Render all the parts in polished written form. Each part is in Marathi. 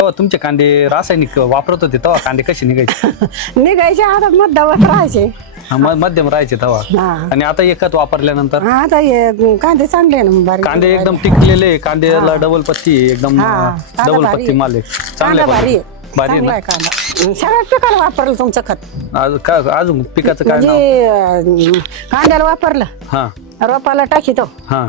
तेव्हा तुमचे कांदे रासायनिक वापरत होते तेव्हा कांदे कसे निघायचे? निघायचे आता मध्यावर राहायचे. मध्यम राहायचे तेव्हा. हा. आणि आता एकच वापरल्यानंतर आता हे कांदे चांगले आहे ना बारीक. कांदे एकदम टिकलेले, कांद्याला डबल पत्ती एकदम हा, कांदा डबल भारी पत्ती आहे. माल आहे. कांदा भारी आहे. भारी आहे चांगला ना? आहे कांदा. सगळ्यात पिकाला वापरलं तुमचं खत. अजून पिकाचं काय नाव? म्हणजे कांद्याला वापरलं, हा रोपाला टाकीतो, हा.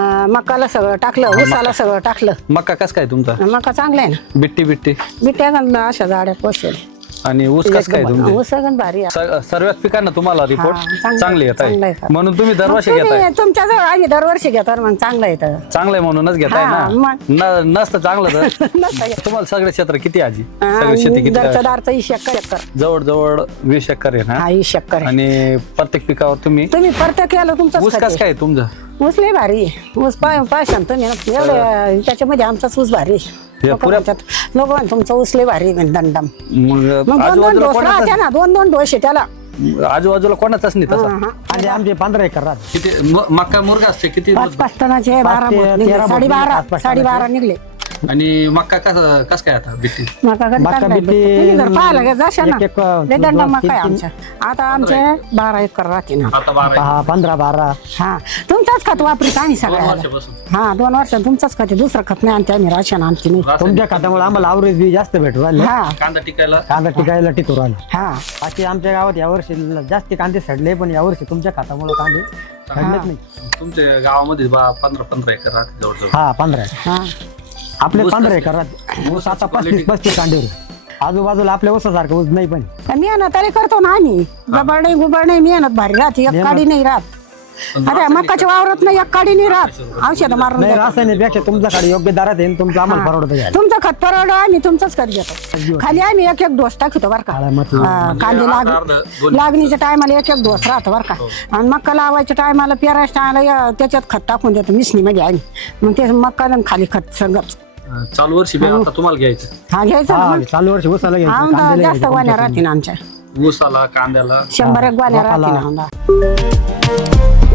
मकाला सगळं टाकलं, ऊसाला सगळं टाकलं. मका कस काय तुमचा? मका चांगला आहे ना. बिट्टी बिट्टी बिट्या अशा झाड्या पोषल. आणि ऊस कस काय तुमचे? ऊस पण भारी आहे. सर्वच पिकांना तुम्हाला रिपोर्ट चांगलं चांगले येत चांगलं आहे आहे. म्हणून तुम्ही मग दरवर्षी तुम्ही घेताय. तुमच्या जवळ आम्ही दरवर्षी घेतो मग चांगलं येतं. चांगलंय म्हणूनच घेताय हा, ना. मग. नसतं चांगलं तर नसतं. तुम्हाला सगळे क्षेत्र किती आजी? सगळे शेती किती दरचं आहे? दारचं 20 एकर. जवळ जवळ 20 एकर आहे ना. हा 20 एकर आहे. आणि प्रत्येक पिकावर तुम्ही तुम्ही प्रत्येक केलं तुमचं ऊस कस काय तुमचं? ऊस लय भारी आहे. ऊस पाशान तुम्ही ना एवढं त्याच्यामध्ये आमचाच ऊस भारी आहे. हे लोक पुऱ्या- म्हणतात लोक म्हणतात तुमचं ऊस लय भारी आहे दंडम. मग मग 2-2 आजूबाजूला डोस राहते कोणाचा ना, 2-2 डोस आहे त्याला. आजूबाजूला कोणाचाच नाही तसा. आणि आमचे 15 एकर राहत. किती मका मुर्गा असते किती? 5-5 टनाचे 12 ते मोठ निघले. 13 मोठ 12.5 निघले. 12.5 निघले. आणि मका कस काय आता बिट्टी? मका कधी मका टाकलाय बिट्टी तुम्ही जर पाहायला गेलं जाशाल ना, एक- एक, लय दंडम दोन- मका आहे तीन- आमच्या. आता आमचे 12 एकर राहते ना. आता 12 15-12 हा तुमचाच खत वापरीत आम्ही सगळ्या. वर्षापासून. हा 2 वर्षात तुमचाच खत आहे. दुसरं खत नाही आणते आम्ही, राशन आणते नाही. तुमच्या खात्यामुळे आम्हाला आवरेज बी जास्त भेटू राहिले. हा कांदा टिकायला कांदा टिकायला टिकू राहिले. हा बाकी आमच्या गावात यावर्षी जास्त कांदे सडले, पण यावर्षी तुमच्या खात्यामुळे कांदे सडलेच नाही. तुमच्या गावामध्ये 15 एकर राहते जवळजवळ. हा 15 हा आपले ऊस 15 कसं? एकर राहते. ऊस आता quality. 35 कांदे होते. आजूबाजूला आपल्या ऊसासारखं ऊस नाही पण. मेहनत तरी करतो ना आम्ही. गबाळ नाही गुबाळ नाही, मेहनत भारी राहते. एक काडी नाही राहत. आता मकाच्या वावरात नाही एक काडी नाही राहत. औषध मारून नाही देतो. रासायनिक पेक्षा तुमच्याकडे योग्य दरात आहे आणि तुमचं आम्हाला परवडतं घ्यायला. तुमचं खत परवडं आम्ही तुमचंच खत घेतो. खाली आम्ही एक डोस टाकतो बरं का. काळा मथी. कांदे लागणीच्या टायमाला एक डोस राहतो बरं का. आणि मक्का लावायच्या टायमाला पेरायच्या टायमाला त्याच्यात खत टाकून देतो मिसनीमध्ये आम्ही. मग ते मक्का आणि खाली खत सगळंच. चालू वर्षी बी आता तुम्हाला घ्यायचं हा घ्यायचं ना हा मग. चालू वर्षी ऊसाला घ्यायचं, औंधा कांद्याला जास्त घ्यायचं. वाण्या राहतील आमच्या. ऊसाला कांद्याला 100 एक वाण्या वापाला. राहतील औंधा.